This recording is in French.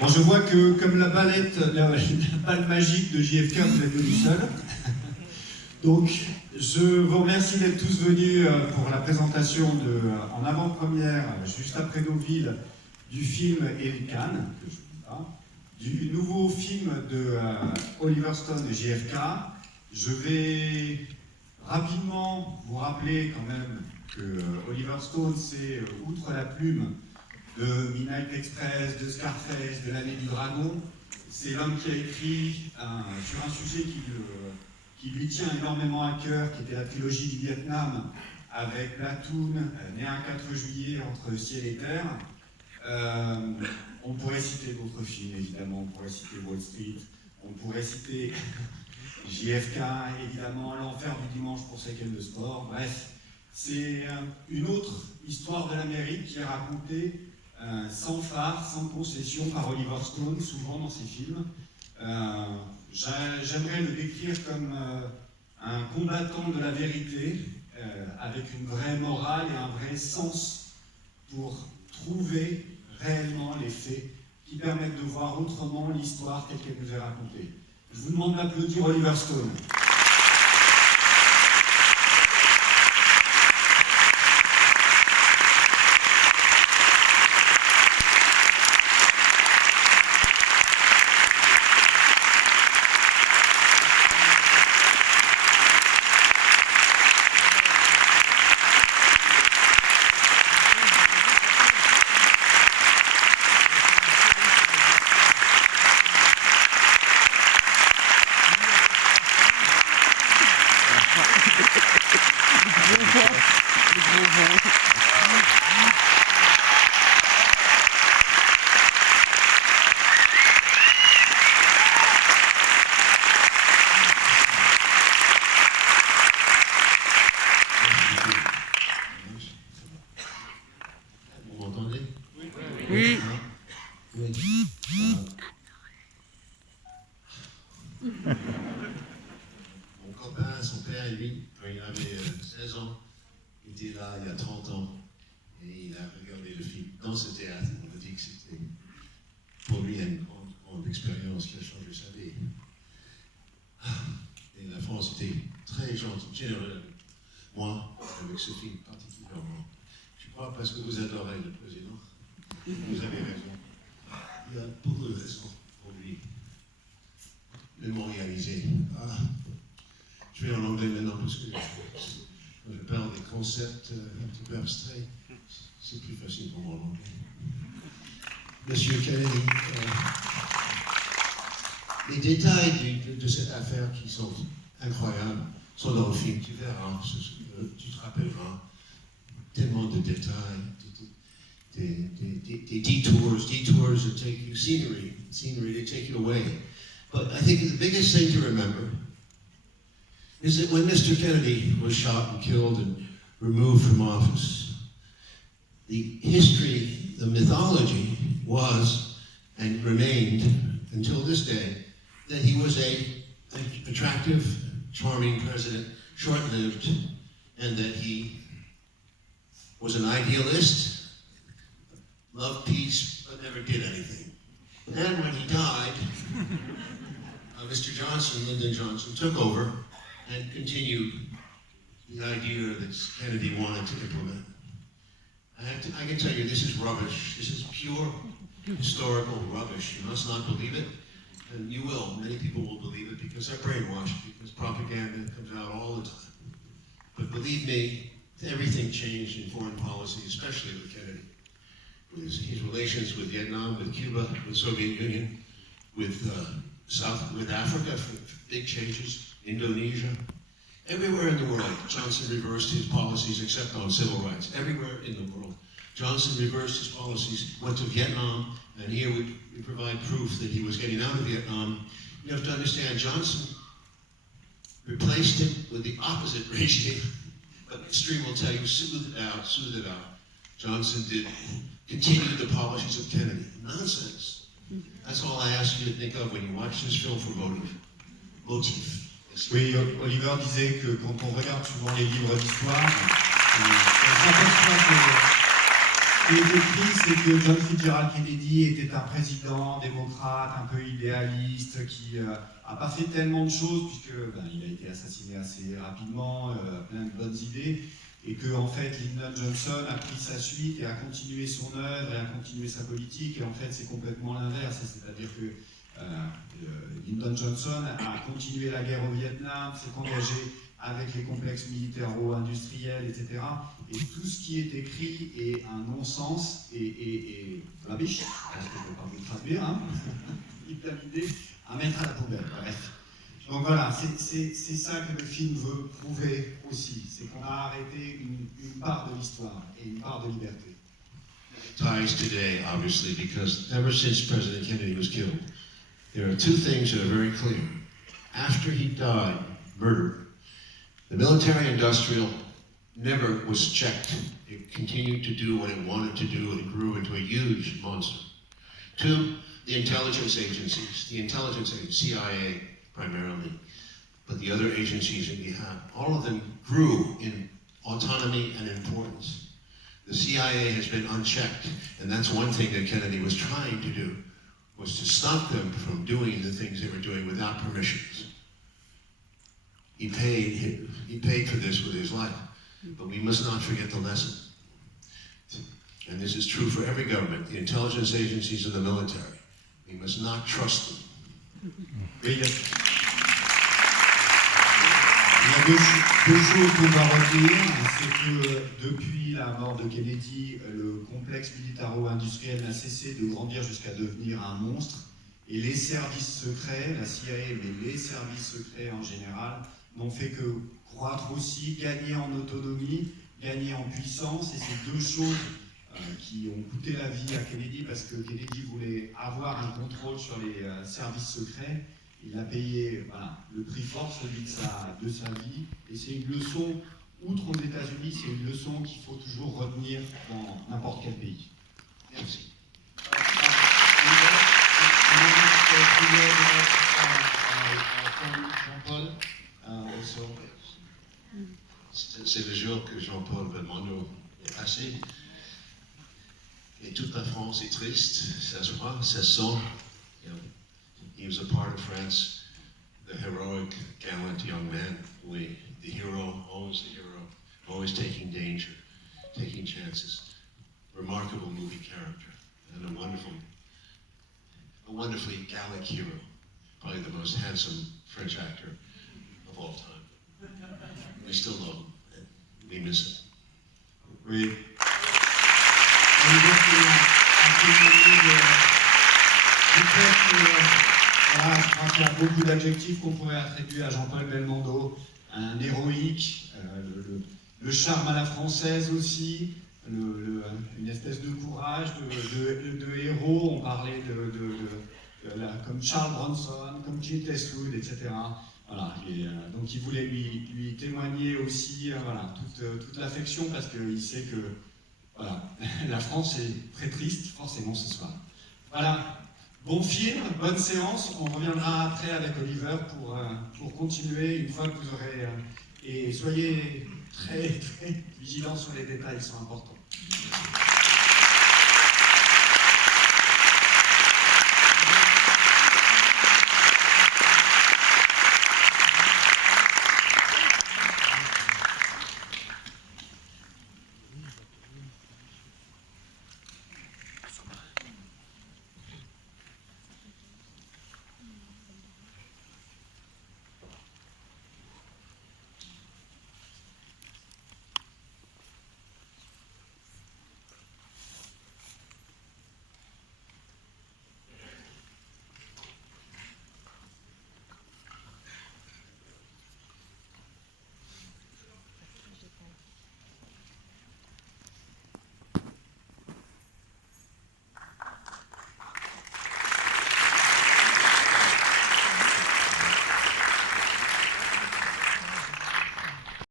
Bon, je vois que, comme la balle magique de JFK, vous êtes venu seul. Donc, je vous remercie d'être tous venus pour la présentation en avant-première, juste après Deauville, du film Eric Kahn, que je vous dis pas, du nouveau film de Oliver Stone et JFK. Je vais rapidement vous rappeler quand même que Oliver Stone, c'est, outre la plume de Midnight Express, de Scarface, de l'année du dragon, c'est l'homme qui a écrit sur un sujet qui lui tient énormément à cœur, qui était la trilogie du Vietnam, avec Platoon, né un 4 juillet entre ciel et terre. On pourrait citer d'autres films, évidemment, on pourrait citer Wall Street, on pourrait citer JFK, évidemment, L'Enfer du dimanche pour ceux qui aiment le sport. Bref, c'est une autre histoire de l'Amérique qui est racontée sans phare, sans concession par Oliver Stone, souvent dans ses films. J'aimerais le décrire comme un combattant de la vérité, avec une vraie morale et un vrai sens pour trouver réellement les faits qui permettent de voir autrement l'histoire telle qu'elle nous est racontée. Je vous demande d'applaudir Oliver Stone. Oui. Oui. Mon copain, son père, lui, quand il avait 16 ans, était là il y a 30 ans et il a regardé le film dans ce théâtre. On a dit que c'était pour lui une grande expérience qui a changé sa vie. Et la France était très gentille, généreuse. Moi, avec ce film particulièrement. Je crois parce que vous adorez le président. Vous avez raison. Il y a beaucoup de raisons pour lui de m'en réaliser. Je vais en anglais maintenant parce que quand je parle des concepts un petit peu abstraits, c'est plus facile pour moi en anglais. Monsieur Kennedy, les détails de cette affaire qui sont incroyables sont dans le film. Tu verras, tu te rappelleras tellement de détails. Des detours that take you, scenery that take you away. But I think the biggest thing to remember is that when Mr. Kennedy was shot and killed and removed from office, the history, the mythology was and remained until this day that he was an attractive, charming president, short-lived, and that he was an idealist, loved peace, but never did anything. And when he died, Mr. Johnson, Lyndon Johnson, took over and continued the idea that Kennedy wanted to implement. I can tell you, this is rubbish. This is pure historical rubbish. You must not believe it, and you will. Many people will believe it because they're brainwashed, because propaganda comes out all the time. But believe me, everything changed in foreign policy, especially with Kennedy. With his relations with Vietnam, with Cuba, with the Soviet Union, with Africa, big changes, Indonesia. Everywhere in the world, Johnson reversed his policies except on civil rights. Everywhere in the world. Johnson reversed his policies, went to Vietnam, and here we provide proof that he was getting out of Vietnam. You have to understand, Johnson replaced him with the opposite regime, but history will tell you, soothe it out. Johnson continued the policies of Kennedy. Nonsense. That's all I ask you to think of when you watch this film for motif. Oui, Oliver disait que quand on regarde souvent les livres d'histoire, on s'aperçoit que qui est écrit, c'est que John Fitzgerald Kennedy était un président démocrate, un peu idéaliste, qui n'a pas fait tellement de choses, puisque il a été assassiné assez rapidement, plein de bonnes idées, et que en fait Lyndon Johnson a pris sa suite et a continué son œuvre et a continué sa politique, et en fait c'est complètement l'inverse, c'est-à-dire que Lyndon Johnson a continué la guerre au Vietnam, s'est engagé avec les complexes militaro-industriels, etc. Et tout ce qui est écrit est un non-sens et rubbish, parce que je ne peux pas vous le traduire, hein, l'idée à mettre à la poubelle. Bref. Donc voilà, c'est ça que le film veut prouver aussi, c'est qu'on a arrêté une part de l'histoire et une part de liberté. Ties today, obviously, because ever since President Kennedy was killed, there are two things that are very clear. After he died, murdered, the military-industrial never was checked. It continued to do what it wanted to do, and it grew into a huge monster. Two, the intelligence agencies, CIA primarily, but the other agencies that we have, all of them grew in autonomy and importance. The CIA has been unchecked, and that's one thing that Kennedy was trying to do, was to stop them from doing the things they were doing without permissions. He paid for this with his life, but we must not forget the lesson. And this is true for every government, the intelligence agencies and the military. We must not trust them. Oui, il y a deux choses qu'on va retenir, c'est que depuis la mort de Kennedy, le complexe militaro-industriel n'a cessé de grandir jusqu'à devenir un monstre, et les services secrets, la CIA, mais les services secrets en général, n'ont fait que croître aussi, gagner en autonomie, gagner en puissance, et c'est deux choses qui ont coûté la vie à Kennedy, parce que Kennedy voulait avoir un contrôle sur les services secrets. Il a payé le prix fort, celui de sa vie, et c'est une leçon, outre aux États-Unis, c'est une leçon qu'il faut toujours retenir dans n'importe quel pays. Merci. Jean-Paul, C'est le jour que Jean-Paul Belmondo est passé, et toute la France est triste, ça se voit, ça sent. He was a part of France, the heroic, gallant young man, the hero, always taking danger, taking chances. Remarkable movie character, and a wonderfully Gallic hero, probably the most handsome French actor of all time. We still love him, and we miss him. Oui. Voilà, je crois qu'il y a beaucoup d'adjectifs qu'on pourrait attribuer à Jean-Paul Belmondo. Un héroïque, le charme à la française aussi, une espèce de courage, de héros. On parlait comme Charles Bronson, comme Clint Eastwood, etc. Voilà, donc il voulait lui témoigner aussi toute l'affection, parce qu'il sait que la France est très triste, forcément, ce soir. Voilà. Bon film, bonne séance. On reviendra après avec Oliver pour continuer une fois que vous aurez... et soyez très, très vigilants sur les détails, ils sont importants.